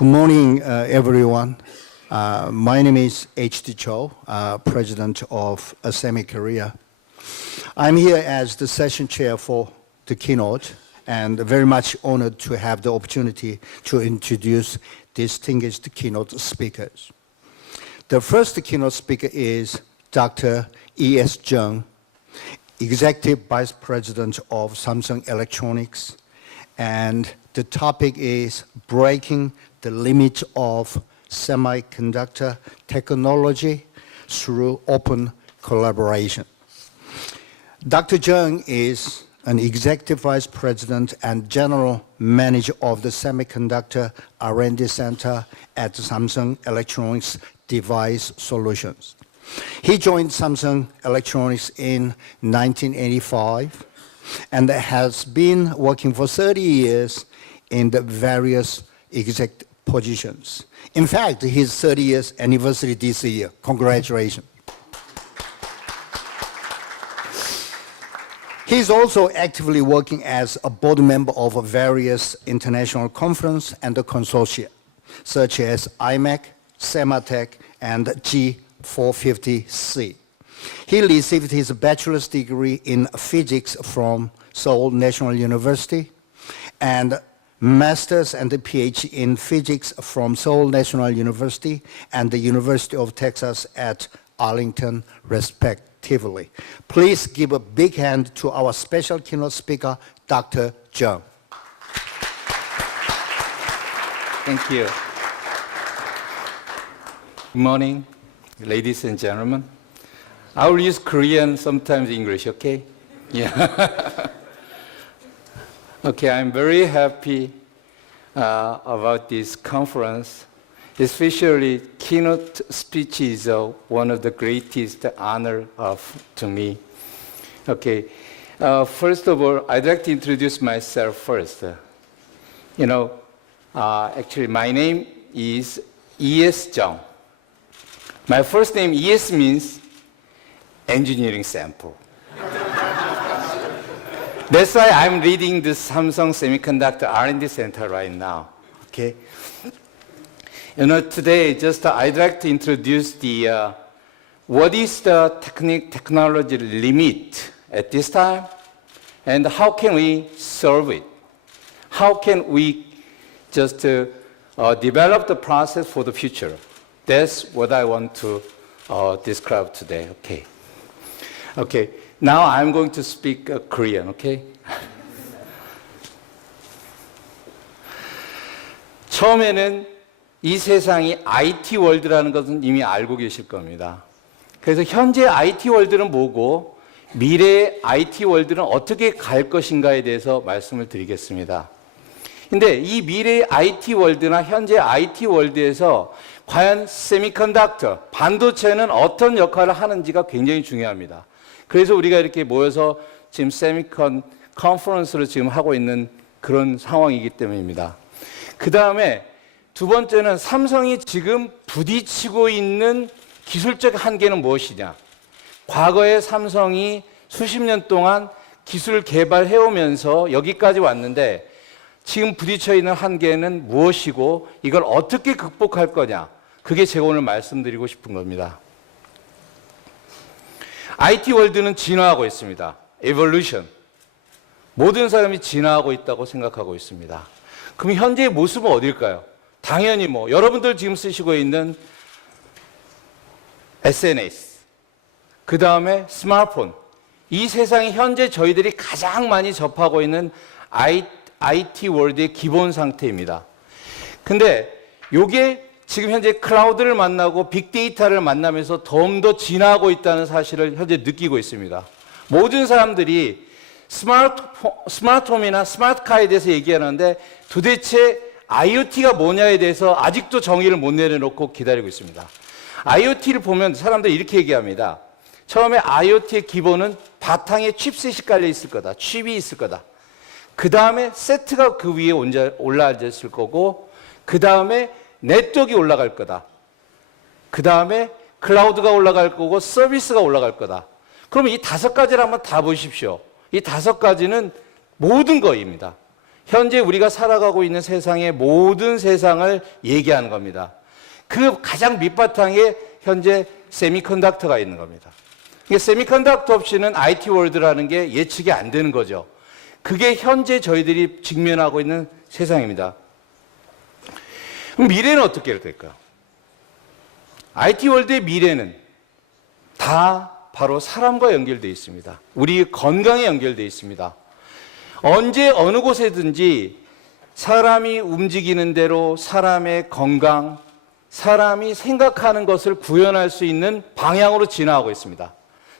Good morning, everyone. My name is H.D. Cho, President of ASEMI Korea. I'm here as the session chair for the keynote and very much honored to have the opportunity to introduce distinguished keynote speakers. The first keynote speaker is Dr. E.S. Jung, Executive Vice President of Samsung Electronics, and the topic is breaking the limit of semiconductor technology through open collaboration. Dr. Jung is an Executive Vice President and General Manager of the Semiconductor R&D Center at Samsung Electronics Device Solutions. He joined Samsung Electronics in 1985 and has been working for 30 years in the various executive positions. In fact, his 30 years anniversary this year. Congratulations. He's also actively working as a board member of various international conferences and consortia, such as IMEC, SEMATEC, and G450C. He received his bachelor's degree in physics from Seoul National University and master's and a PhD in physics from Seoul National University and the University of Texas at Arlington, respectively. Please give a big hand to our special keynote speaker, Dr. Jung. Thank you. Good morning, ladies and gentlemen. I will use Korean, sometimes English, okay? Yeah. Okay, I'm very happy about this conference. Especially, keynote speech is one of the greatest honor to me. Okay, first of all, I'd like to introduce myself first. Actually, my name is E.S. Jung. My first name, E.S., means engineering sample. That's why I'm leading the Samsung Semiconductor R&D Center right now, okay? Today, I'd like to introduce what is the technology limit at this time, and how can we solve it? How can we develop the process for the future? That's what I want to describe today, okay? Okay, now I'm going to speak Korean, okay? 처음에는 이 세상이 IT 월드라는 것은 이미 알고 계실 겁니다. 그래서 현재 IT 월드는 뭐고 미래의 IT 월드는 어떻게 갈 것인가에 대해서 말씀을 드리겠습니다. 근데 이 미래의 IT 월드나 현재 IT 월드에서 과연 세미컨덕터, 반도체는 어떤 역할을 하는지가 굉장히 중요합니다. 그래서 우리가 이렇게 모여서 지금 세미컨 컨퍼런스를 지금 하고 있는 그런 상황이기 때문입니다. 그 다음에 두 번째는 삼성이 지금 부딪히고 있는 기술적 한계는 무엇이냐? 과거에 삼성이 수십 년 동안 기술 개발해 오면서 여기까지 왔는데 지금 부딪혀 있는 한계는 무엇이고 이걸 어떻게 극복할 거냐? 그게 제가 오늘 말씀드리고 싶은 겁니다. IT 월드는 진화하고 있습니다. evolution. 모든 사람이 진화하고 있다고 생각하고 있습니다. 그럼 현재의 모습은 어딜까요? 당연히 여러분들 지금 쓰시고 있는 SNS, 그 다음에 스마트폰, 이 세상에 현재 저희들이 가장 많이 접하고 있는 IT 월드의 기본 상태입니다. 근데 이게 지금 현재 클라우드를 만나고 빅데이터를 만나면서 더 진화하고 있다는 사실을 현재 느끼고 있습니다. 모든 사람들이 스마트홈이나 스마트카에 대해서 얘기하는데 도대체 IoT가 뭐냐에 대해서 아직도 정의를 못 내려놓고 기다리고 있습니다. IoT를 보면 사람들이 이렇게 얘기합니다. 처음에 IoT의 기본은 바탕에 칩셋이 깔려 있을 거다. 칩이 있을 거다. 그 다음에 세트가 그 위에 올라앉아 있을 거고, 그 다음에 네트워크가 올라갈 거다. 그 다음에 클라우드가 올라갈 거고 서비스가 올라갈 거다. 그러면 이 다섯 가지를 한번 다 보십시오. 이 다섯 가지는 모든 거입니다. 현재 우리가 살아가고 있는 세상의 모든 세상을 얘기하는 겁니다. 그 가장 밑바탕에 현재 세미컨덕터가 있는 겁니다. 세미컨덕터 없이는 IT 월드라는 게 예측이 안 되는 거죠. 그게 현재 저희들이 직면하고 있는 세상입니다. 그럼 미래는 어떻게 될까요? IT 월드의 미래는 다 바로 사람과 연결되어 있습니다. 우리 건강에 연결되어 있습니다. 언제 어느 곳에든지 사람이 움직이는 대로 사람의 건강, 사람이 생각하는 것을 구현할 수 있는 방향으로 진화하고 있습니다.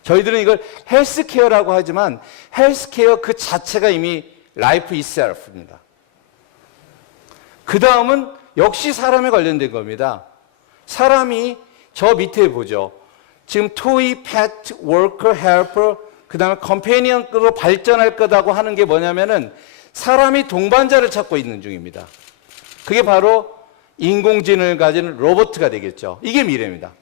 저희들은 이걸 헬스케어라고 하지만 헬스케어 그 자체가 이미 라이프 itself입니다. 그 다음은 역시 사람에 관련된 겁니다. 사람이 저 밑에 보죠. 지금 토이, 팻, 워커, 헬퍼, 그 다음에 컴패니언으로 발전할 거다고 하는 게 뭐냐면은 사람이 동반자를 찾고 있는 중입니다. 그게 바로 인공지능을 가진 로봇가 되겠죠. 이게 미래입니다.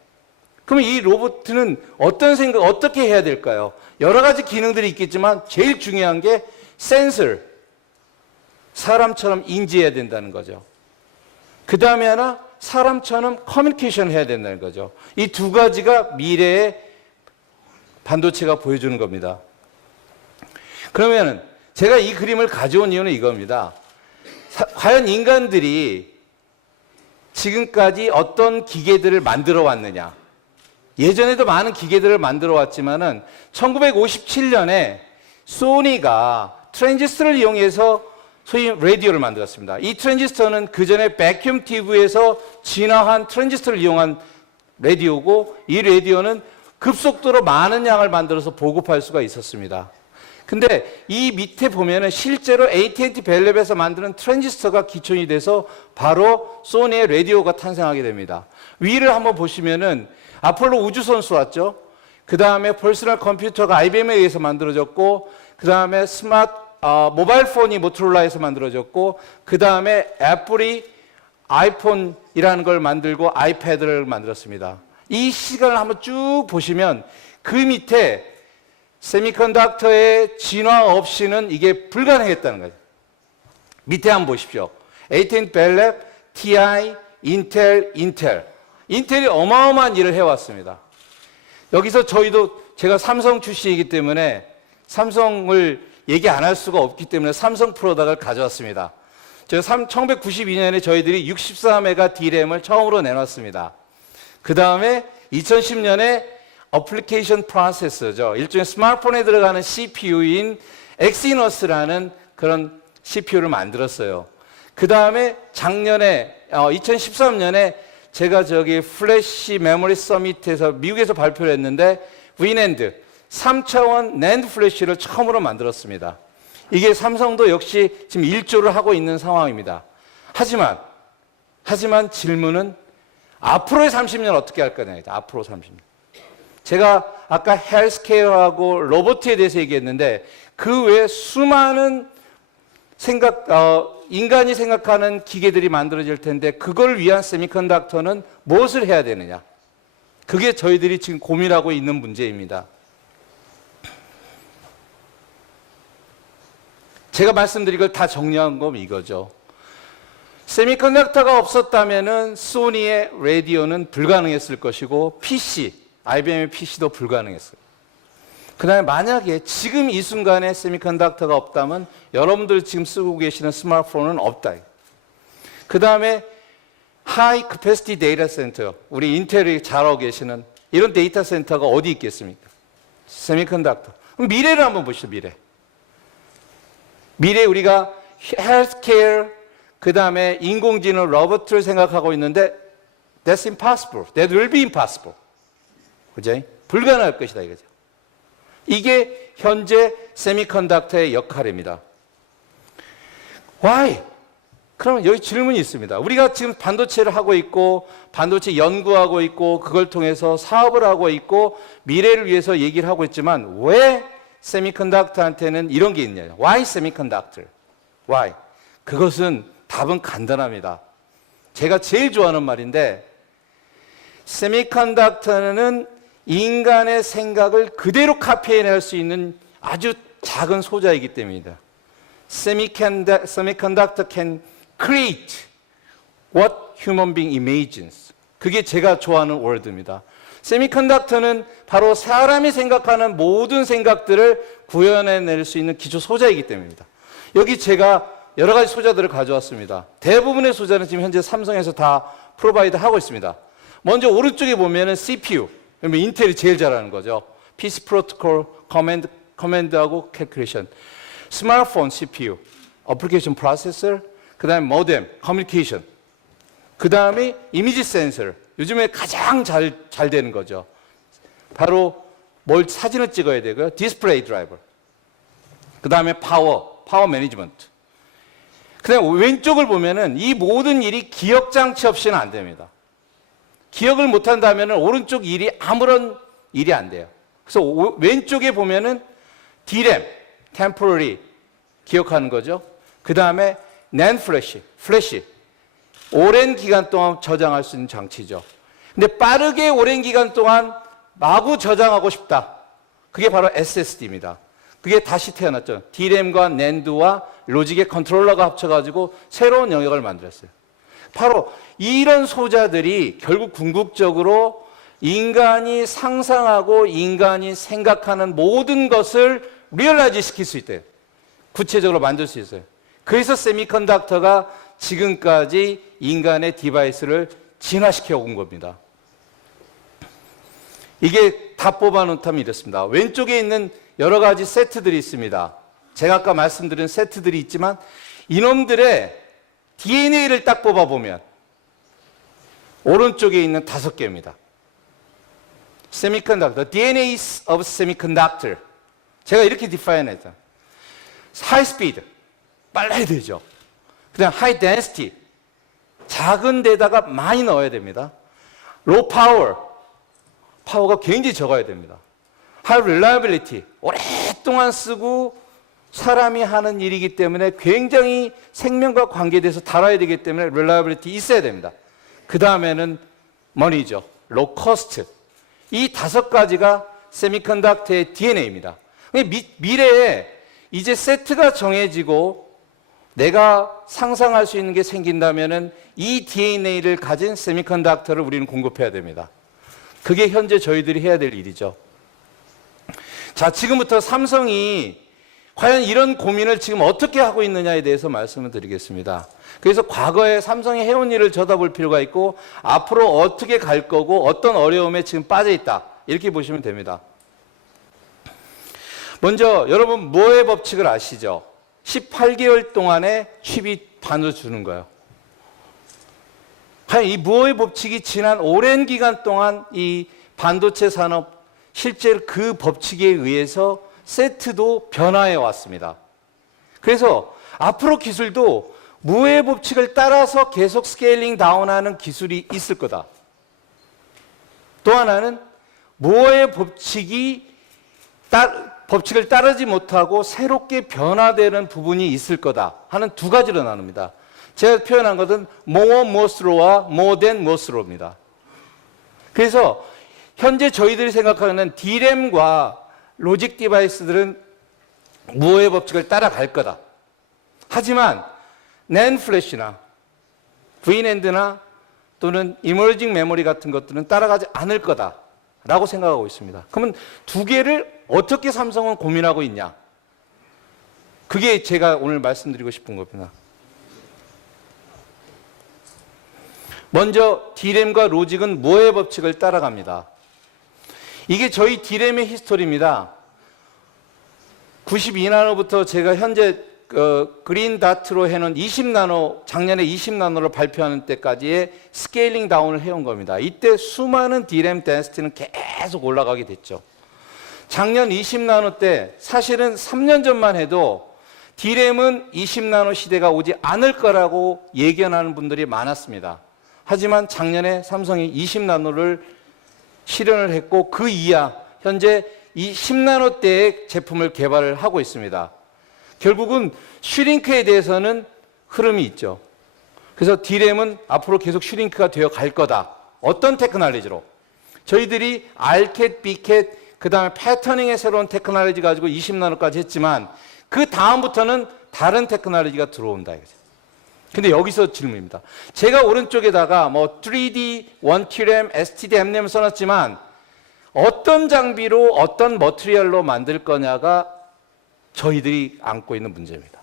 그럼 이 로봇은 어떻게 해야 될까요? 여러 가지 기능들이 있겠지만 제일 중요한 게 센서, 사람처럼 인지해야 된다는 거죠. 그 다음에 하나, 사람처럼 커뮤니케이션 해야 된다는 거죠. 이 두 가지가 미래의 반도체가 보여주는 겁니다. 그러면 제가 이 그림을 가져온 이유는 이겁니다. 과연 인간들이 지금까지 어떤 기계들을 만들어 왔느냐? 예전에도 많은 기계들을 만들어 왔지만은 1957년에 소니가 트랜지스터를 이용해서 소위 라디오를 만들었습니다. 이 트랜지스터는 그 전에 백큐um 튜브에서 진화한 트랜지스터를 이용한 라디오고, 이 라디오는 급속도로 많은 양을 만들어서 보급할 수가 있었습니다. 근데 이 밑에 보면은 실제로 AT&T 벨랩에서 만드는 트랜지스터가 기촌이 돼서 바로 소니의 라디오가 탄생하게 됩니다. 위를 한번 보시면은 아폴로 우주선 쏘았죠. 그 다음에 퍼스널 컴퓨터가 IBM에 의해서 만들어졌고, 그 다음에 모바일 폰이 모토로라에서 만들어졌고, 그 다음에 애플이 아이폰이라는 걸 만들고 아이패드를 만들었습니다. 이 시간을 한번 쭉 보시면 그 밑에 세미컨덕터의 진화 없이는 이게 불가능했다는 거죠. 밑에 한번 보십시오. AT&T 벨랩, TI, 인텔. 인텔이 어마어마한 일을 해왔습니다. 여기서 제가 삼성 출신이기 때문에 삼성을 얘기 안 할 수가 없기 때문에 삼성 프로덕트를 가져왔습니다. 제가 1992년에 저희들이 64메가 D램을 처음으로 내놨습니다. 그 다음에 2010년에 어플리케이션 프로세서죠. 일종의 스마트폰에 들어가는 CPU인 엑시너스라는 그런 CPU를 만들었어요. 그 다음에 작년에 2013년에 제가 플래시 메모리 서밋에서 미국에서 발표를 했는데 위낸드 3차원 낸드 플래시를 처음으로 만들었습니다. 이게 삼성도 역시 지금 1조를 하고 있는 상황입니다. 하지만 질문은 앞으로의 30년 어떻게 할 거냐입니다. 앞으로 30년. 제가 아까 헬스케어하고 로봇에 대해서 얘기했는데 그 외에 수많은 인간이 생각하는 기계들이 만들어질 텐데 그걸 위한 세미컨덕터는 무엇을 해야 되느냐? 그게 저희들이 지금 고민하고 있는 문제입니다. 제가 말씀드린 걸 다 정리한 건 이거죠. 세미컨덕터가 없었다면은 소니의 라디오는 불가능했을 것이고 IBM의 PC도 불가능했어요. 그 다음에 만약에 지금 이 순간에 세미컨덕터가 없다면 여러분들 지금 쓰고 계시는 스마트폰은 없다. 그 다음에 하이 캐패시티 데이터 센터, 우리 인텔이 잘하고 계시는 이런 데이터 센터가 어디 있겠습니까? 세미컨덕터. 그럼 미래를 한번 보시죠, 미래 우리가 헬스케어, 그 다음에 인공지능 로봇을 생각하고 있는데 that's impossible. That will be impossible. 그죠? 불가능할 것이다 이거죠. 이게 현재 세미컨덕터의 역할입니다. Why? 그럼 여기 질문이 있습니다. 우리가 지금 반도체를 하고 있고 반도체 연구하고 있고 그걸 통해서 사업을 하고 있고 미래를 위해서 얘기를 하고 있지만 왜 세미컨덕터한테는 이런 게 있냐? Why semiconductor? Why? 그것은 답은 간단합니다. 제가 제일 좋아하는 말인데 세미컨덕터는 인간의 생각을 그대로 카피해낼 수 있는 아주 작은 소자이기 때문입니다. semiconductor can create what human being imagines. 그게 제가 좋아하는 월드입니다. 세미컨덕터는 바로 사람이 생각하는 모든 생각들을 구현해낼 수 있는 기초 소자이기 때문입니다. 여기 제가 여러 가지 소자들을 가져왔습니다. 대부분의 소자는 지금 현재 삼성에서 다 프로바이드 하고 있습니다. 먼저 오른쪽에 보면은 CPU, 그러면 인텔이 제일 잘하는 거죠. PC 프로토콜, 커맨드하고 캘큘레이션. 스마트폰 CPU, 어플리케이션 프로세서, 그 다음에 모뎀, 커뮤니케이션. 그 다음에 이미지 센서. 요즘에 가장 잘 되는 거죠. 바로 사진을 찍어야 되고요. 디스플레이 드라이버. 그 다음에 파워 매니지먼트. 그 다음에 왼쪽을 보면은 이 모든 일이 기억 장치 없이는 안 됩니다. 기억을 못 한다면 오른쪽 일이 아무런 일이 안 돼요. 그래서 왼쪽에 보면은 DRAM, temporary, 기억하는 거죠. 그 다음에 NAND flash, 오랜 기간 동안 저장할 수 있는 장치죠. 근데 빠르게 오랜 기간 동안 마구 저장하고 싶다. 그게 바로 SSD입니다. 그게 다시 태어났죠. DRAM과 NAND와 로직의 컨트롤러가 합쳐가지고 새로운 영역을 만들었어요. 바로 이런 소자들이 결국 궁극적으로 인간이 상상하고 인간이 생각하는 모든 것을 리얼라이즈 시킬 수 있대요. 구체적으로 만들 수 있어요. 그래서 세미컨덕터가 지금까지 인간의 디바이스를 진화시켜 온 겁니다. 이게 다 뽑아놓다면 이렇습니다. 왼쪽에 있는 여러 가지 세트들이 있습니다. 제가 아까 말씀드린 세트들이 있지만 이놈들의 DNA를 딱 뽑아보면 오른쪽에 있는 5개입니다. Semiconductor, DNA of semiconductor. 제가 이렇게 디파인 했죠. High speed, 빨라야 되죠. 그 다음 high density, 작은 데다가 많이 넣어야 됩니다. Low power, 파워가 굉장히 적어야 됩니다. High reliability, 오랫동안 쓰고 사람이 하는 일이기 때문에 굉장히 생명과 관계돼서 다뤄야 되기 때문에 reliability 있어야 됩니다. 그 다음에는 money죠. Low cost. 이 5가지가 세미컨덕터의 DNA입니다. 미래에 이제 세트가 정해지고 내가 상상할 수 있는 게 생긴다면은 이 DNA를 가진 세미컨덕터를 우리는 공급해야 됩니다. 그게 현재 저희들이 해야 될 일이죠. 자, 지금부터 삼성이 과연 이런 고민을 지금 어떻게 하고 있느냐에 대해서 말씀을 드리겠습니다. 그래서 과거에 삼성이 해온 일을 쳐다볼 필요가 있고 앞으로 어떻게 갈 거고 어떤 어려움에 지금 빠져 있다. 이렇게 보시면 됩니다. 먼저 여러분 모어의 법칙을 아시죠? 18개월 동안에 칩이 반으로 주는 거예요. 과연 이 모어의 법칙이 지난 오랜 기간 동안 이 반도체 산업 실제로 그 법칙에 의해서 세트도 변화해 왔습니다. 그래서 앞으로 기술도 무의 법칙을 따라서 계속 스케일링 다운하는 기술이 있을 거다. 또 하나는 무의 법칙을 따르지 못하고 새롭게 변화되는 부분이 있을 거다 하는 2가지로 나눕니다. 제가 표현한 것은 more more와 more than more입니다. 그래서 현재 저희들이 생각하는 DRAM과 로직 디바이스들은 무어의 법칙을 따라갈 거다. 하지만 NAND 플래시나 VNAND나 또는 이머징 메모리 같은 것들은 따라가지 않을 거다라고 생각하고 있습니다. 그러면 2개를 어떻게 삼성은 고민하고 있냐? 그게 제가 오늘 말씀드리고 싶은 겁니다. 먼저 DRAM과 로직은 무어의 법칙을 따라갑니다. 이게 저희 DRAM의 히스토리입니다. 92나노부터 제가 현재 그린 다트로 해놓은 20나노, 작년에 20나노를 발표하는 때까지의 스케일링 다운을 해온 겁니다. 이때 수많은 DRAM 덴시티는 계속 올라가게 됐죠. 작년 20나노 때 사실은 3년 전만 해도 DRAM은 20나노 시대가 오지 않을 거라고 예견하는 분들이 많았습니다. 하지만 작년에 삼성이 20나노를 실현을 했고 그 이하 현재 이 10나노대의 제품을 개발을 하고 있습니다. 결국은 슈링크에 대해서는 흐름이 있죠. 그래서 DRAM은 앞으로 계속 슈링크가 되어 갈 거다. 어떤 테크놀로지로? 저희들이 Rcat, Bcat, 그 다음에 패터닝의 새로운 테크놀로지 가지고 20나노까지 했지만 그 다음부터는 다른 테크놀로지가 들어온다 이거죠. 근데 여기서 질문입니다. 제가 오른쪽에다가 뭐 3D, 1TRAM, STD, MRAM 써놨지만 어떤 장비로 어떤 머티리얼로 만들 거냐가 저희들이 안고 있는 문제입니다.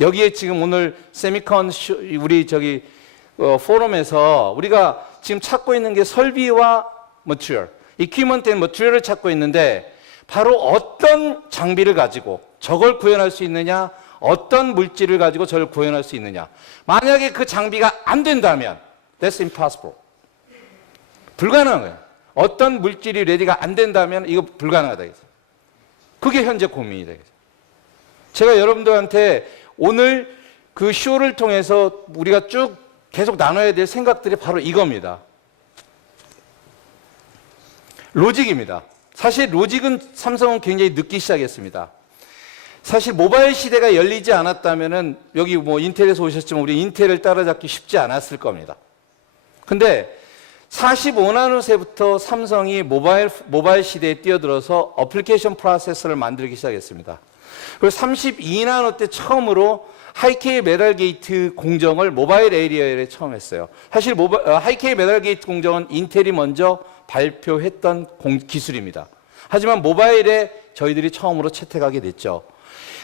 여기에 지금 오늘 세미컨 우리 저기 포럼에서 우리가 지금 찾고 있는 게 설비와 머티리얼, 이퀴먼트 앤 머티리얼을 찾고 있는데 바로 어떤 장비를 가지고 저걸 구현할 수 있느냐, 어떤 물질을 가지고 저걸 구현할 수 있느냐. 만약에 그 장비가 안 된다면 that's impossible. 불가능한 거예요. 어떤 물질이 레디가 안 된다면 이거 불가능하다. 그게 현재 고민이다. 제가 여러분들한테 오늘 그 쇼를 통해서 우리가 쭉 계속 나눠야 될 생각들이 바로 이겁니다. 로직입니다. 사실 로직은 삼성은 굉장히 늦게 시작했습니다. 사실 모바일 시대가 열리지 않았다면은 여기 뭐 인텔에서 오셨지만 우리 인텔을 따라잡기 쉽지 않았을 겁니다. 근데 45나노세부터 삼성이 모바일 시대에 뛰어들어서 어플리케이션 프로세서를 만들기 시작했습니다. 그리고 32나노 때 처음으로 하이케이 메탈 게이트 공정을 모바일 에리어에 처음 했어요. 사실 하이케이 메탈 게이트 공정은 인텔이 먼저 발표했던 기술입니다. 하지만 모바일에 저희들이 처음으로 채택하게 됐죠.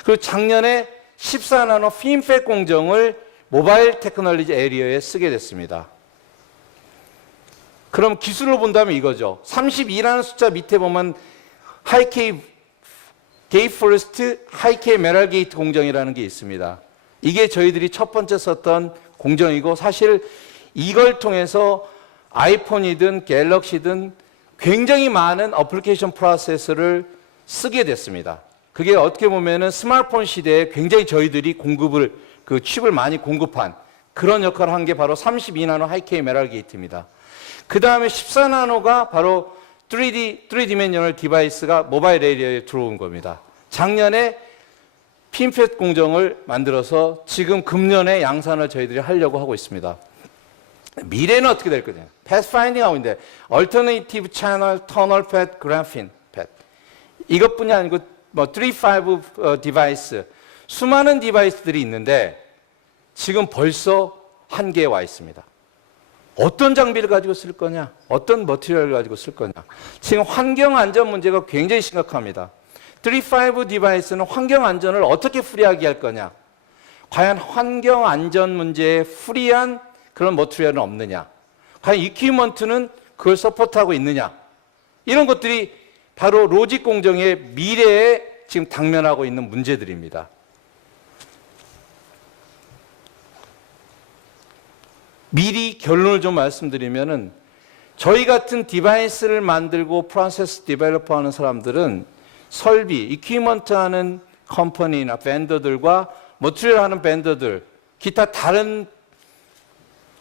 그리고 작년에 14나노 핀팻 공정을 모바일 테크놀로지 에리어에 쓰게 됐습니다. 그럼 기술을 본다면 이거죠. 32라는 숫자 밑에 보면 하이케이 게이트 퍼스트 하이케이 메탈 게이트 공정이라는 게 있습니다. 이게 저희들이 첫 번째 썼던 공정이고 사실 이걸 통해서 아이폰이든 갤럭시든 굉장히 많은 어플리케이션 프로세서를 쓰게 됐습니다. 그게 어떻게 보면은 스마트폰 시대에 굉장히 저희들이 그 칩을 많이 공급한 그런 역할을 한 게 바로 32나노 하이케이 메탈 게이트입니다. 그 다음에 14나노가 바로 3디멘셔널 디바이스가 모바일 에리어에 들어온 겁니다. 작년에 핀팻 공정을 만들어서 지금 금년에 양산을 저희들이 하려고 하고 있습니다. 미래는 어떻게 될 거냐? 패스파인딩 하고 있는데 Alternative Channel Tunnel FET Graphene FET 이것뿐이 아니고 뭐 3.5 디바이스 수많은 디바이스들이 있는데 지금 벌써 한계에 와 있습니다. 어떤 장비를 가지고 쓸 거냐? 어떤 머티리얼을 가지고 쓸 거냐? 지금 환경 안전 문제가 굉장히 심각합니다. 3.5 디바이스는 환경 안전을 어떻게 프리하게 할 거냐? 과연 환경 안전 문제에 프리한 그런 머티리얼은 없느냐? 과연 이퀴먼트는 그걸 서포트하고 있느냐? 이런 것들이 바로 로직 공정의 미래에 지금 당면하고 있는 문제들입니다. 미리 결론을 좀 말씀드리면은 저희 같은 디바이스를 만들고 프로세스 디벨로퍼 하는 사람들은 설비, 이퀴먼트 하는 컴퍼니나 벤더들과 머티리얼 하는 벤더들, 기타 다른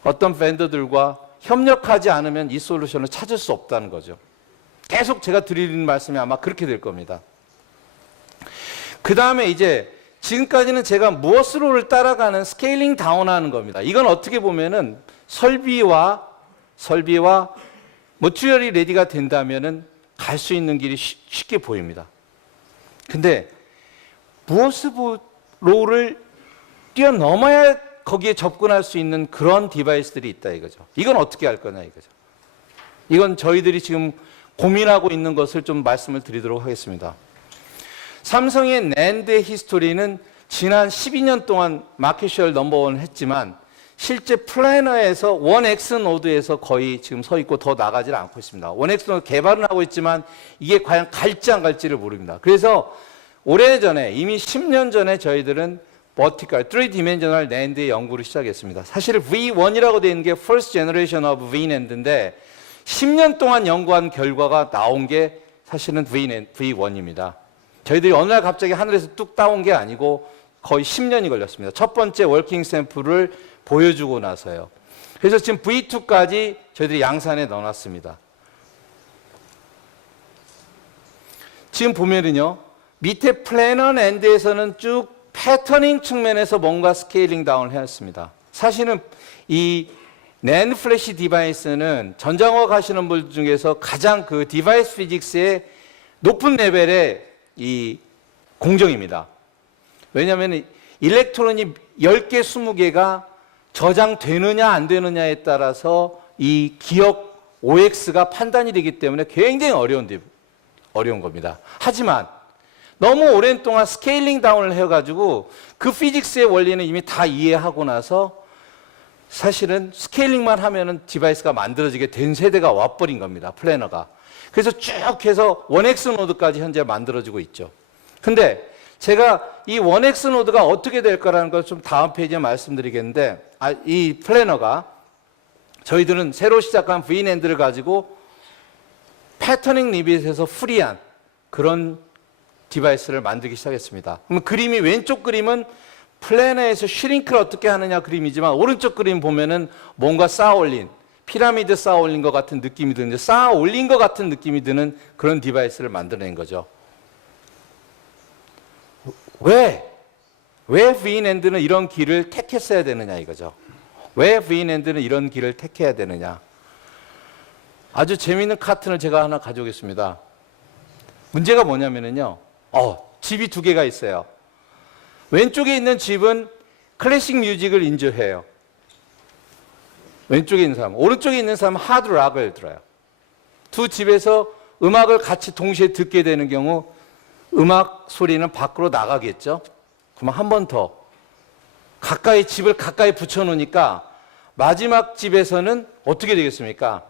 어떤 벤더들과 협력하지 않으면 이 솔루션을 찾을 수 없다는 거죠. 계속 제가 드리는 말씀이 아마 그렇게 될 겁니다. 그 다음에 이제 지금까지는 제가 무엇으로를 따라가는 스케일링 다운하는 겁니다. 이건 어떻게 보면은 설비와 머티리얼이 레디가 된다면은 갈 수 있는 길이 쉽게 보입니다. 근데 무엇으로를 뛰어넘어야 거기에 접근할 수 있는 그런 디바이스들이 있다 이거죠. 이건 어떻게 할 거냐 이거죠. 이건 저희들이 지금 고민하고 있는 것을 좀 말씀을 드리도록 하겠습니다. 삼성의 낸드의 히스토리는 지난 12년 동안 마켓쉐어 넘버원을 했지만 실제 플래너에서 1X 노드에서 거의 지금 서 있고 더 나가지 않고 있습니다. 1X 노드 개발은 하고 있지만 이게 과연 갈지 안 갈지를 모릅니다. 그래서 오래전에 이미 10년 전에 저희들은 버티컬, 3디멘셔널 낸드의 연구를 시작했습니다. 사실 V1이라고 되어 있는 게 First Generation of VNAND인데 10년 동안 연구한 결과가 나온 게 사실은 V1입니다. 저희들이 어느 날 갑자기 하늘에서 뚝 따온 게 아니고 거의 10년이 걸렸습니다. 첫 번째 워킹 샘플을 보여주고 나서요. 그래서 지금 V2까지 저희들이 양산에 넣어놨습니다. 지금 보면은요, 밑에 플래너 낸드에서는 쭉 패터닝 측면에서 뭔가 스케일링 다운을 해왔습니다. 사실은 이 낸드 플래시 디바이스는 전장업 하시는 분 중에서 가장 그 디바이스 피직스의 높은 레벨의 이 공정입니다. 왜냐하면 이 일렉트론이 10개, 20개가 저장되느냐 안 되느냐에 따라서 이 기억 OX가 판단이 되기 때문에 굉장히 어려운 겁니다. 하지만 너무 오랜 동안 스케일링 다운을 해가지고 그 피직스의 원리는 이미 다 이해하고 나서 사실은 스케일링만 하면은 디바이스가 만들어지게 된 세대가 와버린 겁니다. 플래너가. 그래서 쭉 해서 1X 노드까지 현재 만들어지고 있죠. 근데 제가 이 1X 노드가 어떻게 될 거라는 걸 좀 다음 페이지에 말씀드리겠는데, 이 플래너가 저희들은 새로 시작한 VNAND를 가지고 패터닝 리밋에서 프리한 그런 디바이스를 만들기 시작했습니다. 그럼 그림이 왼쪽 그림은 플래너에서 슈링크를 어떻게 하느냐 그림이지만 오른쪽 그림 보면은 뭔가 쌓아 올린 피라미드 쌓아 올린 것 같은 느낌이 드는데 쌓아 올린 것 같은 느낌이 드는 그런 디바이스를 만들어낸 거죠. 왜 VNAND는 이런 길을 택했어야 되느냐 이거죠. 왜 VNAND는 이런 길을 택해야 되느냐. 아주 재미있는 카툰을 제가 하나 가져오겠습니다. 문제가 뭐냐면요. 집이 두 개가 있어요. 왼쪽에 있는 집은 클래식 뮤직을 인조해요. 왼쪽에 있는 사람. 오른쪽에 있는 사람은 하드 락을 들어요. 두 집에서 음악을 같이 동시에 듣게 되는 경우 음악 소리는 밖으로 나가겠죠. 그러면 한 번 더 집을 가까이 붙여놓으니까 마지막 집에서는 어떻게 되겠습니까?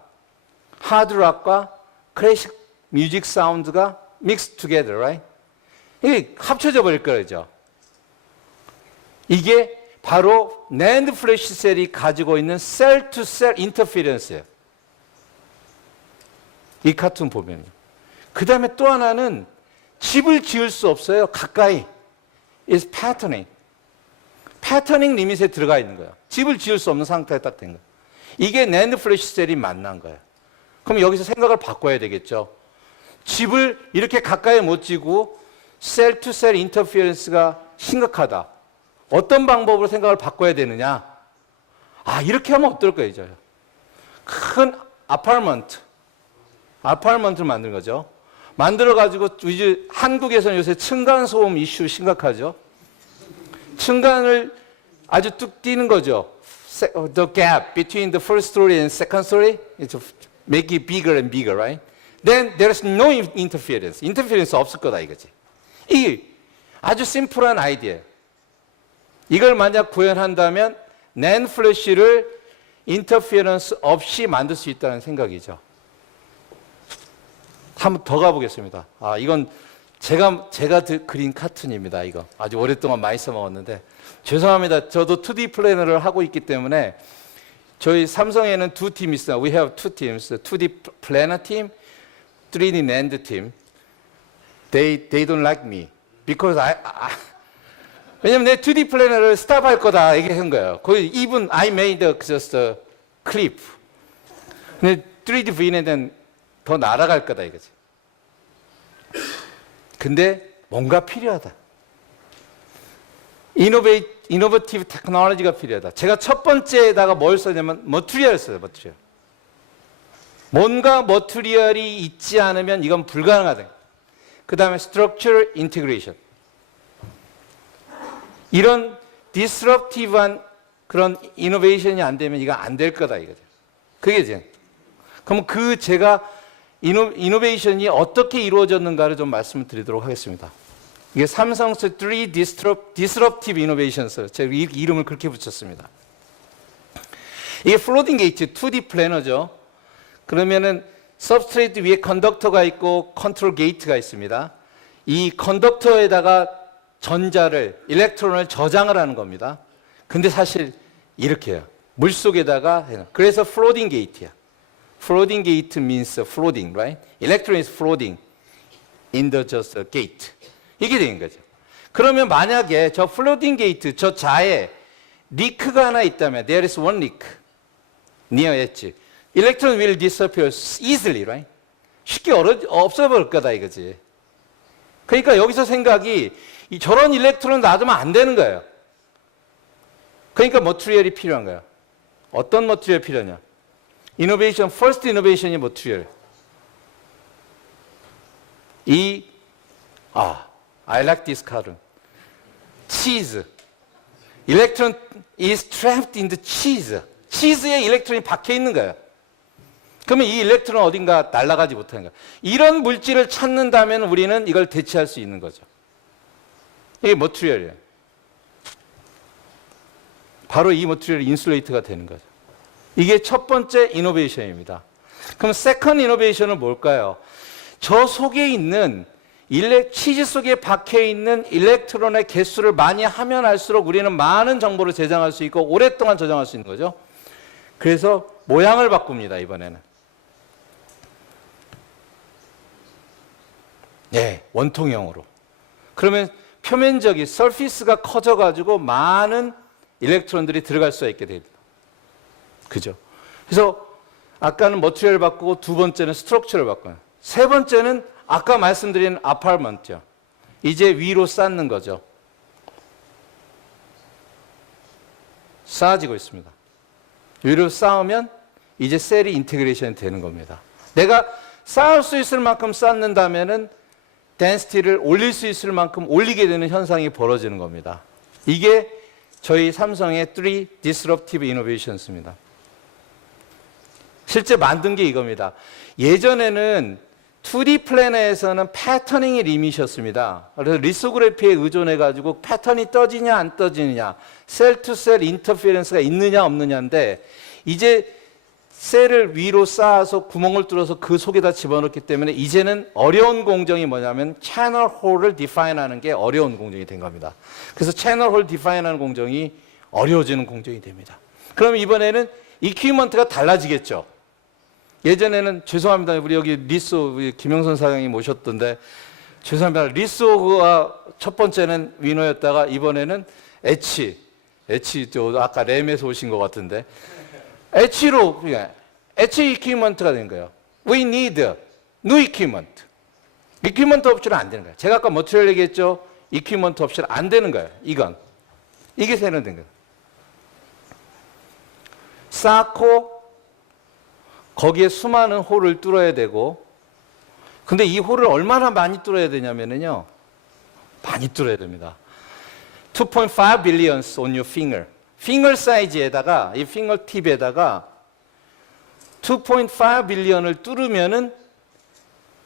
하드 락과 클래식 뮤직 사운드가 mixed together, right? 이게 합쳐져 버릴 거죠. 이게 바로 NAND 플래시 셀이 가지고 있는 셀 투 셀 인터피런스예요. 이 카툰 보면요. 그 다음에 또 하나는 집을 지을 수 없어요. 가까이. is patterning. 패터닝 리밋에 들어가 있는 거예요. 집을 지을 수 없는 상태에 딱 된 거예요. 이게 NAND 플래시 셀이 만난 거예요. 그럼 여기서 생각을 바꿔야 되겠죠. 집을 이렇게 가까이 못 지고 셀 투 셀 인터피런스가 심각하다. 어떤 방법으로 생각을 바꿔야 되느냐? 이렇게 하면 어떨까요? 큰 아파트먼트를 만든 거죠. 만들어가지고 이제 한국에서는 요새 층간소음 이슈 심각하죠. 층간을 아주 뚝 띄는 거죠. The gap between the first story and second story, make it bigger and bigger, right? Then there's no interference. 인터피런스 없을 거다 이거지. 이 아주 심플한 아이디어예요. 이걸 만약 구현한다면 NAND 플래시를 인터피런스 없이 만들 수 있다는 생각이죠. 한 번 더 가보겠습니다. 이건 제가 그린 카툰입니다. 이거 아주 오랫동안 많이 써먹었는데 죄송합니다. 저도 2D 플래너를 하고 있기 때문에 저희 삼성에는 두 팀이 있어요. We have two teams, 2D planner team, 3D NAND team. They don't like me because 왜냐면 내 2D 플래너를 스탑할 거다 얘기한 거예요. 거의 even I made just a clip. 근데 3D VNAND는 더 날아갈 거다 이거지. 근데 뭔가 필요하다. 이노베이티브 테크놀로지가 필요하다. 제가 첫 번째에다가 뭘 썼냐면 머티리얼을 써요. 머티리얼. 뭔가 머티리얼이 있지 않으면 이건 불가능하다. 그 다음에 structural integration. 이런 disruptive한 그런 이노베이션이 안 되면 이거 안 될 거다 이거죠. 그게 이제. 그럼 제가 이노베이션이 어떻게 이루어졌는가를 좀 말씀을 드리도록 하겠습니다. 이게 삼성스 3 Disruptive Innovations. 제가 이 이름을 그렇게 붙였습니다. 이게 플로팅 게이트 2D 플래너죠. 그러면은 서브스트레이트 위에 컨덕터가 있고 컨트롤 게이트가 있습니다. 이 컨덕터에다가 일렉트론을 저장을 하는 겁니다. 근데 사실 이렇게요. 물속에다가 그래서 플로팅 게이트야. Floating gate means floating, right? Electron is floating in the just gate. 이게 되는 거죠. 그러면 만약에 저 floating gate, 저 자에 리크가 하나 있다면, there is one leak near edge. Electron will disappear easily, right? 쉽게 없어버릴 거다 이거지. 그러니까 여기서 생각이 저런 일렉트론 놔두면 안 되는 거예요. 그러니까 머티리얼이 필요한 거예요. 어떤 머티리얼이 필요하냐? 이노베이션, 퍼스트 이노베이션이 머티리얼. I like this cartoon. 치즈. electron is trapped in the cheese. 치즈에 일렉트론이 박혀 있는 거예요. 그러면 이 일렉트론은 어딘가 날아가지 못하는 거예요. 이런 물질을 찾는다면 우리는 이걸 대체할 수 있는 거죠. 이게 머티리얼이에요. 바로 이 머티리얼이 인슐레이터가 되는 거죠. 이게 첫 번째 이노베이션입니다. 그럼 세컨드 이노베이션은 뭘까요? 저 속에 있는 치즈 속에 박혀 있는 일렉트론의 개수를 많이 하면 할수록 우리는 많은 정보를 저장할 수 있고 오랫동안 저장할 수 있는 거죠. 그래서 모양을 바꿉니다, 이번에는. 네, 원통형으로. 그러면 표면적이 서피스가 커져가지고 많은 일렉트론들이 들어갈 수 있게 됩니다. 그죠? 그래서 아까는 머티리얼을 바꾸고 두 번째는 스트럭처를 바꿔요. 세 번째는 아까 말씀드린 아파트먼트요. 이제 위로 쌓는 거죠. 쌓아지고 있습니다. 위로 쌓으면 이제 셀이 인테그레이션이 되는 겁니다. 내가 쌓을 수 있을 만큼 쌓는다면은 덴시티를 올릴 수 있을 만큼 올리게 되는 현상이 벌어지는 겁니다. 이게 저희 삼성의 3 Disruptive Innovations입니다. 실제 만든 게 이겁니다. 예전에는 2D 플래너에서는 패터닝이 리밋이었습니다. 그래서 리소그래피에 의존해가지고 패턴이 떠지냐 안 떠지느냐, 셀 투 셀 인터페런스가 있느냐 없느냐인데 이제 셀을 위로 쌓아서 구멍을 뚫어서 그 속에다 집어넣기 때문에 이제는 어려운 공정이 뭐냐면 채널 홀을 디파인하는 게 어려운 공정이 된 겁니다. 그래서 채널 홀 디파인하는 공정이 어려워지는 공정이 됩니다. 그럼 이번에는 이퀴먼트가 달라지겠죠. 예전에는 죄송합니다. 우리 여기 리소 김영선 사장님 모셨던데 죄송합니다. 리소가 첫 번째는 위너였다가 이번에는 H 아까 램에서 오신 것 같은데 H로 H 이퀴먼트가 된 거예요. We need new equipment. 이퀴먼트 없이는 안 되는 거예요. 제가 아까 머티리얼 얘기했죠. 이퀴먼트 없이는 안 되는 거예요. 이게 세련된 거예요. 쌓고 거기에 수많은 홀을 뚫어야 되고 근데 이 홀을 얼마나 많이 뚫어야 되냐면요. 많이 뚫어야 됩니다. 2.5 billions on your finger. 핑거 사이즈에다가 이 핑거 팁에다가 2.5 빌리언을 뚫으면은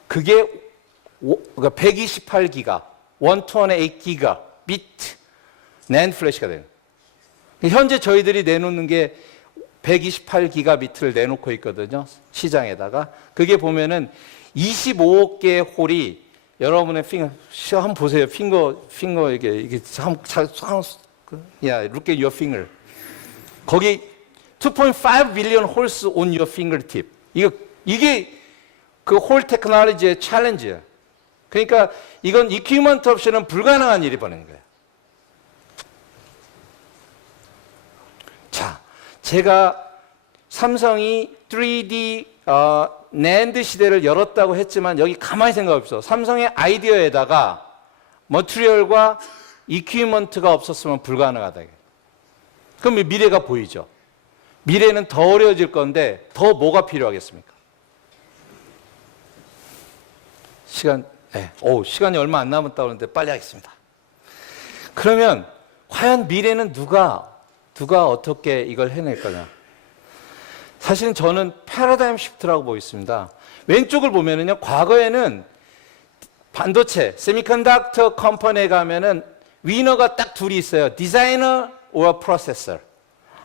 그게 128기가, 128기가 비트 낸드 플래시가 돼요. 현재 저희들이 내놓는 게 128기가 비트를 내놓고 있거든요. 시장에다가. 그게 보면은 25억 개의 홀이 여러분의 핑거 한번 보세요. 핑거 이게 look at your finger. 거기 2.5 billion holes on your fingertip. 이게 그 홀 테크놀로지의 챌린지예요. 그러니까 이건 이퀴먼트 없이는 불가능한 일이 벌어진 거예요. 자, 제가 삼성이 3D NAND 시대를 열었다고 했지만 여기 가만히 생각해보세요. 삼성의 아이디어에다가 머티리얼과 이퀴먼트가 없었으면 불가능하다. 그럼 미래가 보이죠. 미래는 더 어려워질 건데 더 뭐가 필요하겠습니까? 시간이 얼마 안 남았다고 하는데 빨리 하겠습니다. 그러면 과연 미래는 누가 어떻게 이걸 해낼 거냐? 사실은 저는 패러다임 시프트라고 보겠습니다. 왼쪽을 보면은요, 과거에는 반도체, 세미컨덕터 컴퍼니에 가면은 위너가 딱 둘이 있어요. 디자이너 or 프로세서.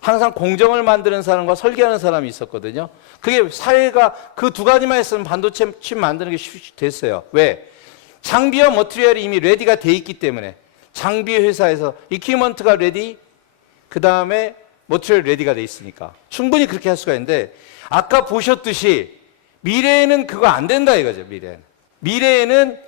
항상 공정을 만드는 사람과 설계하는 사람이 있었거든요. 그게 사회가 그 두 가지만 했으면 반도체 칩 만드는 게 됐어요. 왜? 장비와 머티리얼이 이미 레디가 돼 있기 때문에 장비 회사에서 이퀴먼트가 레디, 그 다음에 머티리얼 레디가 돼 있으니까 충분히 그렇게 할 수가 있는데 아까 보셨듯이 미래에는 그거 안 된다 이거죠. 미래에는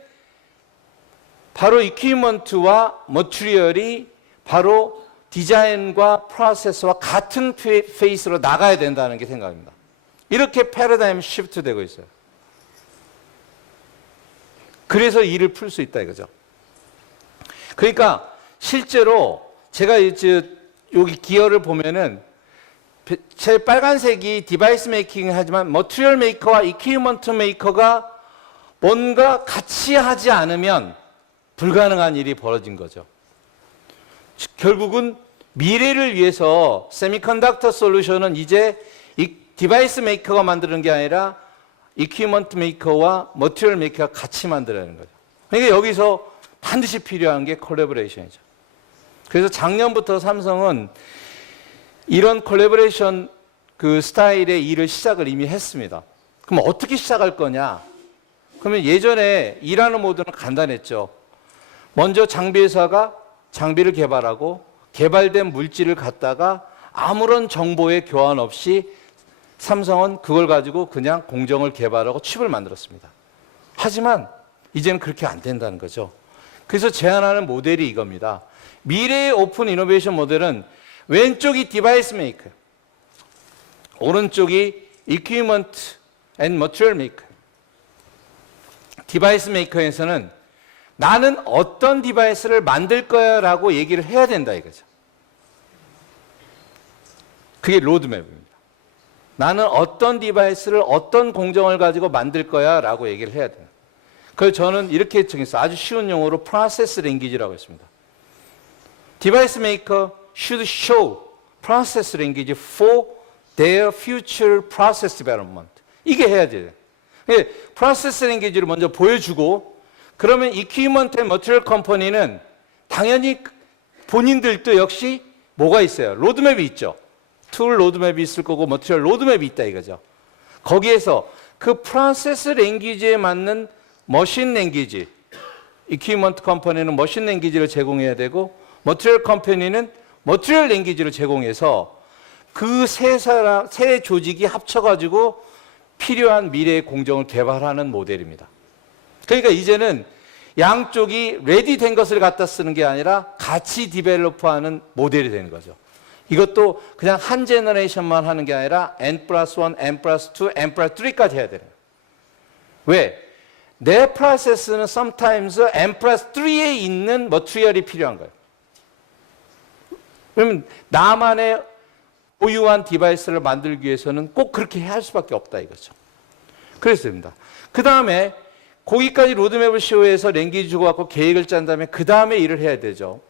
바로 이퀴먼트와 머티리얼이 바로 디자인과 프로세스와 같은 페이스로 나가야 된다는 게 생각입니다. 이렇게 패러다임 시프트 되고 있어요. 그래서 일을 풀 수 있다 이거죠. 그러니까 실제로 제가 여기 기어를 보면은 제 빨간색이 디바이스 메이킹을 하지만 머티리얼 메이커와 이퀴먼트 메이커가 뭔가 같이 하지 않으면 불가능한 일이 벌어진 거죠. 결국은 미래를 위해서 세미컨덕터 솔루션은 이제 이 디바이스 메이커가 만드는 게 아니라 이퀴먼트 메이커와 머티리얼 메이커가 같이 만들어내는 거죠. 그러니까 여기서 반드시 필요한 게 콜래보레이션이죠. 그래서 작년부터 삼성은 이런 콜래보레이션 그 스타일의 일을 시작을 이미 했습니다. 그럼 어떻게 시작할 거냐? 그러면 예전에 일하는 모드는 간단했죠. 먼저 장비회사가 장비를 개발하고 개발된 물질을 갖다가 아무런 정보의 교환 없이 삼성은 그걸 가지고 그냥 공정을 개발하고 칩을 만들었습니다. 하지만 이제는 그렇게 안 된다는 거죠. 그래서 제안하는 모델이 이겁니다. 미래의 오픈 이노베이션 모델은 왼쪽이 디바이스 메이커, 오른쪽이 이퀴먼트 앤 머티리얼 메이커. 디바이스 메이커에서는 나는 어떤 디바이스를 만들 거야 라고 얘기를 해야 된다 이거죠. 그게 로드맵입니다. 나는 어떤 디바이스를 어떤 공정을 가지고 만들 거야 라고 얘기를 해야 돼요. 그래서 저는 이렇게 정했어요. 아주 쉬운 용어로 프로세스 랭귀지라고 했습니다. 디바이스 메이커 should show process language for their future process development. 이게 해야 돼요. 프로세스 랭귀지를 먼저 보여주고 그러면 이퀴먼트 앤 머티리얼 컴퍼니는 당연히 본인들도 역시 뭐가 있어요? 로드맵이 있죠. 툴 로드맵이 있을 거고 머티리얼 로드맵이 있다 이거죠. 거기에서 그 프로세스 랭귀지에 맞는 머신 랭귀지, 이퀴먼트 컴퍼니는 머신 랭귀지를 제공해야 되고 머티리얼 컴퍼니는 머티리얼 랭귀지를 제공해서 그 세 조직이 합쳐가지고 필요한 미래의 공정을 개발하는 모델입니다. 그러니까 이제는 양쪽이 레디된 것을 갖다 쓰는 게 아니라 같이 디벨로퍼하는 모델이 되는 거죠. 이것도 그냥 한 제너레이션만 하는 게 아니라 N+1, N+2, N+3까지 해야 되는 거예요. 왜? 내 프로세스는 sometimes N+3에 있는 머티리얼이 필요한 거예요. 그러면 나만의 고유한 디바이스를 만들기 위해서는 꼭 그렇게 할 수밖에 없다 이거죠. 그랬습니다. 그 다음에 거기까지 로드맵을 시오해서 랭귀지 주고받고 계획을 짠 다음에 그 다음에 일을 해야 되죠.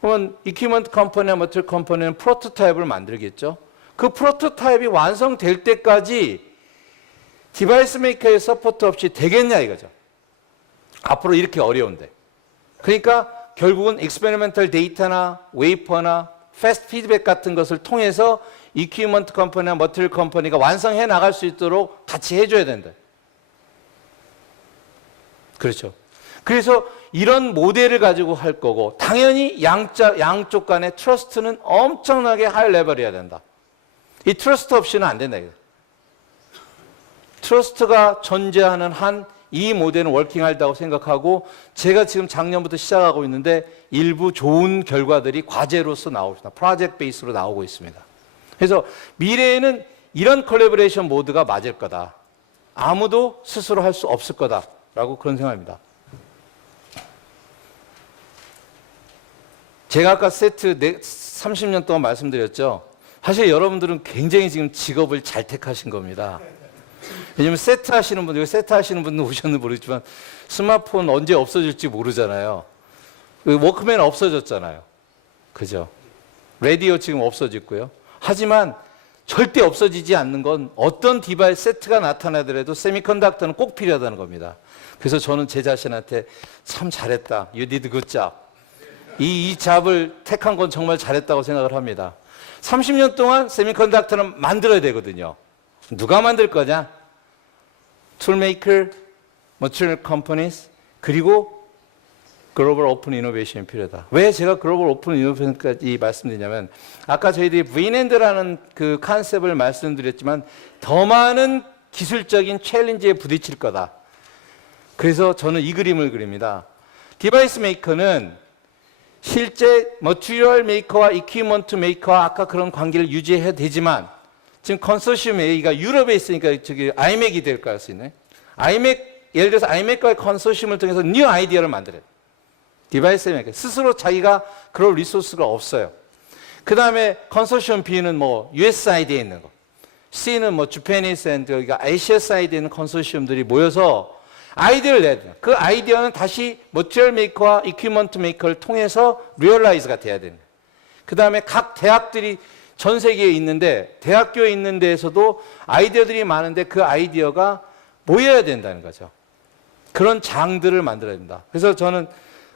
그러면 이퀴먼트 컴퍼니와 머티리얼 컴퍼니는 프로토타입을 만들겠죠. 그 프로토타입이 완성될 때까지 디바이스 메이커의 서포트 없이 되겠냐 이거죠. 앞으로 이렇게 어려운데. 그러니까 결국은 익스페리멘털 데이터나 웨이퍼나 패스트 피드백 같은 것을 통해서 이퀴먼트 컴퍼니나 머티리얼 컴퍼니가 완성해 나갈 수 있도록 같이 해줘야 된다. 그렇죠. 그래서 이런 모델을 가지고 할 거고 당연히 양쪽 간의 트러스트는 엄청나게 하이 레벨이어야 된다. 이 트러스트 없이는 안 된다. 트러스트가 존재하는 한 이 모델은 워킹하다고 생각하고 제가 지금 작년부터 시작하고 있는데 일부 좋은 결과들이 과제로서 나오고 있습니다. 프로젝트 베이스로 나오고 있습니다. 그래서 미래에는 이런 콜래보레이션 모드가 맞을 거다. 아무도 스스로 할 수 없을 거다라고 그런 생각입니다. 제가 아까 세트 30년 동안 말씀드렸죠. 사실 여러분들은 굉장히 지금 직업을 잘 택하신 겁니다. 왜냐면 세트 하시는 분들 오셨는지 모르겠지만 스마트폰 언제 없어질지 모르잖아요. 워크맨 없어졌잖아요. 그죠? 라디오 지금 없어졌고요. 하지만 절대 없어지지 않는 건 어떤 디바이스 세트가 나타나더라도 세미컨덕터는 꼭 필요하다는 겁니다. 그래서 저는 제 자신한테 참 잘했다. You did good job. 이 잡을 택한 건 정말 잘했다고 생각을 합니다. 30년 동안 세미컨덕터는 만들어야 되거든요. 누가 만들 거냐? 툴메이커, 머티리얼 컴퍼니스, 그리고 글로벌 오픈 이노베이션이 필요하다. 왜 제가 글로벌 오픈 이노베이션까지 말씀드리냐면 아까 저희들이 브이랜드라는 그 컨셉을 말씀드렸지만 더 많은 기술적인 챌린지에 부딪힐 거다. 그래서 저는 이 그림을 그립니다. 디바이스 메이커는 실제 머티리얼 메이커와 이퀴먼트 메이커와 아까 그런 관계를 유지해야 되지만 지금 컨소시엄 A가 유럽에 있으니까 저기 아이맥이 될 것 같습니다. 예를 들어서 아이맥과의 컨소시엄을 통해서 뉴 아이디어를 만들어요. 디바이스 메이커 스스로 자기가 그럴 리소스가 없어요. 그 다음에 컨소시엄 B는 뭐 US 사이드에 있는 거, C는 뭐 주페니스 앤 저기가 아시아 사이드에 있는 컨소시엄들이 모여서 아이디어를 내야 돼요. 그 아이디어는 다시 머티리얼 메이커와 이퀴먼트 메이커를 통해서 리얼라이즈가 돼야 됩니다. 그 다음에 각 대학들이 전 세계에 있는데 대학교에 있는 데에서도 아이디어들이 많은데 그 아이디어가 모여야 된다는 거죠. 그런 장들을 만들어야 된다. 그래서 저는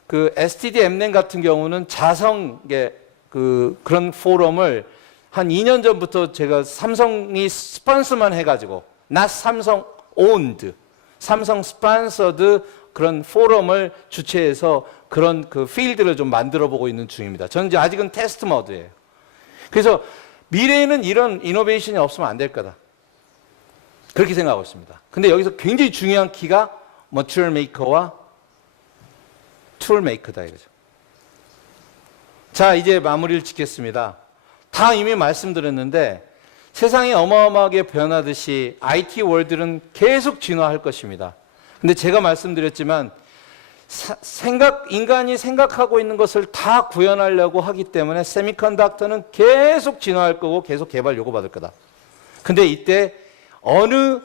그 STD 엠넷 같은 경우는 자성의 그런 포럼을 한 2년 전부터 제가 삼성이 스폰서만 해가지고 not 삼성 owned, 삼성 스폰서드 그런 포럼을 주최해서 그런 그 필드를 좀 만들어 보고 있는 중입니다. 저는 이제 아직은 테스트 모드예요. 그래서 미래에는 이런 이노베이션이 없으면 안 될 거다. 그렇게 생각하고 있습니다. 근데 여기서 굉장히 중요한 키가 머티리얼 메이커와 툴 메이커다 이거죠. 자, 이제 마무리를 짓겠습니다. 다 이미 말씀드렸는데 세상이 어마어마하게 변하듯이 IT 월드는 계속 진화할 것입니다. 근데 제가 말씀드렸지만 인간이 생각하고 있는 것을 다 구현하려고 하기 때문에 세미컨덕터는 계속 진화할 거고 계속 개발 요구받을 거다. 근데 이때 어느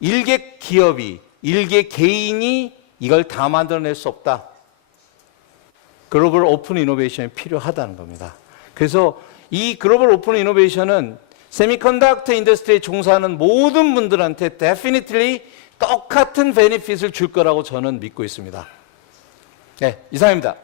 일개 기업이, 일개 개인이 이걸 다 만들어낼 수 없다. 글로벌 오픈 이노베이션이 필요하다는 겁니다. 그래서 이 글로벌 오픈 이노베이션은 세미컨덕터 인더스트리에 종사하는 모든 분들한테 definitely 똑같은 베네핏을 줄 거라고 저는 믿고 있습니다. 네, 이상입니다.